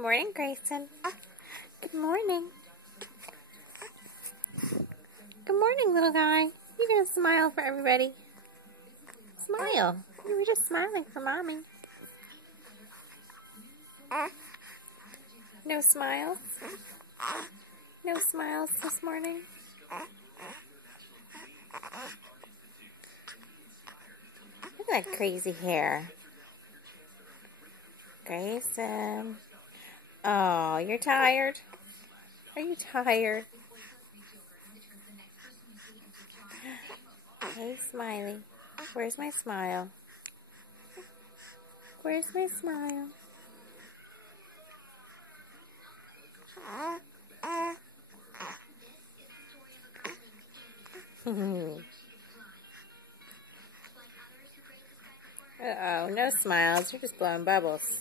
morning, Grayson. Good morning. Good morning, little guy. You gonna smile for everybody? Smile. You were just smiling for Mommy. No smiles? No smiles this morning? Look at that crazy hair. Grayson. Oh, you're tired? Are you tired? Hey, Smiley. Where's my smile? Where's my smile? Uh-oh, no smiles. You're just blowing bubbles.